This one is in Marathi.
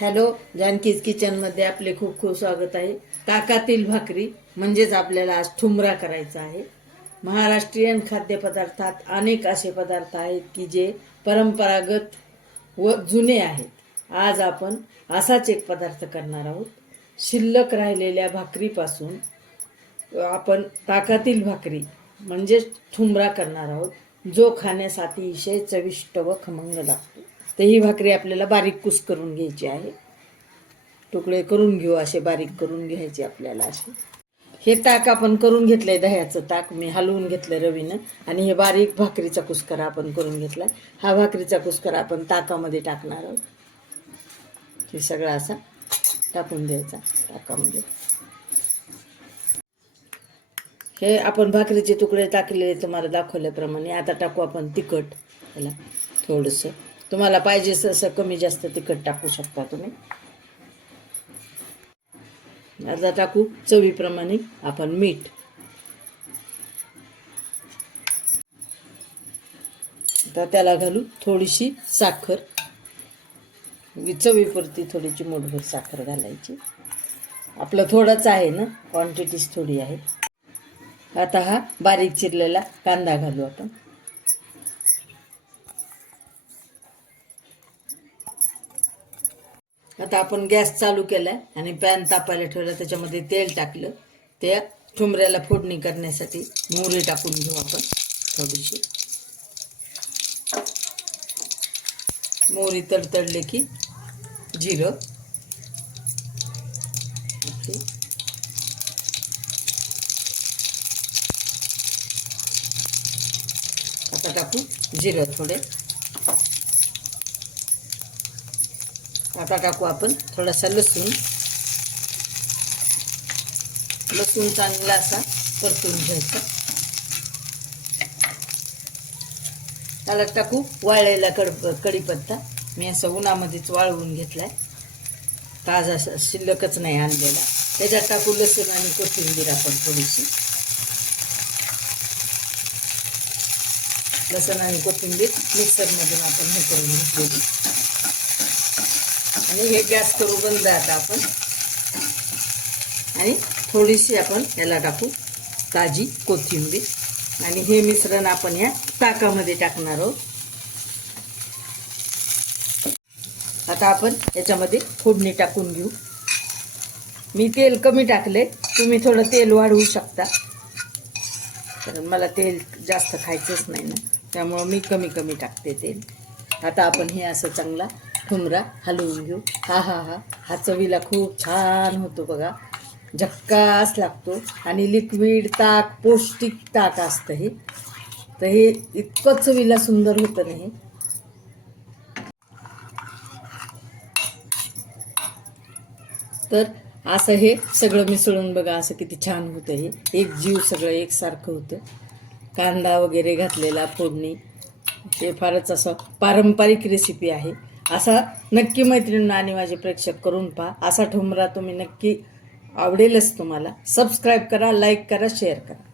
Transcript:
हॅलो, जानकीज किचनमध्ये आपले खूप खूप स्वागत आहे. ताकातील भाकरी म्हणजेच आपल्याला आज ठुमरा करायचा आहे. महाराष्ट्रीयन खाद्यपदार्थात अनेक असे पदार्थ आहेत की जे परंपरागत व जुने आहेत. आज आपण असाच एक पदार्थ करणार आहोत. शिल्लक राहिलेल्या भाकरीपासून आपण ताकातील भाकरी म्हणजेच ठुमरा करणार आहोत, जो खाण्यासाठी अतिशय चविष्ट व खमंग लागतो. तर ही भाकरी आपल्याला बारीक कुस करून घ्यायची आहे. तुकडे करून घेऊ, असे बारीक करून घ्यायचे आपल्याला. असे हे ताक आपण करून घेतलंय, दह्याचं ताक मी हलवून घेतलं रवीनं. आणि हे बारीक भाकरीचा कुस्करा आपण करून घेतला. हा भाकरीचा कुस्करा आपण ताकामध्ये टाकणार आहोत. हे सगळं असा टाकून द्यायचा ताकामध्ये. हे आपण भाकरीचे तुकडे टाकलेले तुम्हाला दाखवल्याप्रमाणे. आता टाकू आपण तिखट. त्याला थोडंसं तुम्हाला पाहिजे तसं कमी जास्त तिखट टाकू शकता तुम्ही. आता टाकू चवीप्रमाणे आपण मीठ. आता त्याला घालू थोडीशी साखर. चवीपुरती थोडीशी मूठभर साखर घालायची. आपलं थोडंच आहे ना, क्वांटिटीच थोडी आहे. आता हा बारीक चिरलेला कांदा घालू आपण. आता आपण गॅस चालू केलाय आणि पॅन तापायला ठेवला. त्याच्यामध्ये तेल टाकलं. त्या ठुमऱ्याला फोडणी करण्यासाठी मोहरी टाकून घेऊ आपण थोडीशी. मोहरी तडतडले की जिरं. आता टाकू जिरं थोडे. आता टाकू आपण थोडासा लसूण. लसूण चांगला असा परतून घ्यायचा. त्याला टाकू वाळलेला कढीपत्ता. मी असं उन्हामध्येच वाळवून घेतलाय, ताजा शिल्लकच नाही आणलेला. त्याच्यात टाकू लसूण आणि कोथिंबीर आपण थोडीशी. लसूण आणि कोथिंबीर मिक्सरमधून आपण हे करून घेतलेली. आणि हे गॅस करू बंद आता आपण. आणि थोडीशी आपण याला टाकू ताजी कोथिंबीर. आणि हे मिश्रण आपण या ताकामध्ये टाकणार आहोत. आता आपण याच्यामध्ये फोडणी टाकून घेऊ. मी तेल कमी टाकले, तुम्ही थोडं तेल वाढवू शकता, कारण मला तेल जास्त खायचंच नाही ना, त्यामुळं मी कमी कमी टाकते तेल. आता आपण हे असं चांगला ठुमरा हलवून घेऊ. हा चवीला खूप छान होतो बघा, झक्कास लागतो. आणि लिक्विड ताक, पौष्टिक ताक असतं हे. तर हे इतकं चवीला सुंदर होतं नाही. तर असं हे सगळं मिसळून बघा, असं किती छान होतं. हे एक जीव सगळं एकसारखं होतं. कांदा वगैरे घातलेला फोडणी. हे फारच असं पारंपरिक रेसिपी आहे. असा नक्की मैत्रिणींना आणि माझे प्रेक्षक करून पहा. असा ठुमरा तुम्ही नक्की आवडेलच तुम्हाला. सबस्क्राईब करा, लाईक करा, शेअर करा.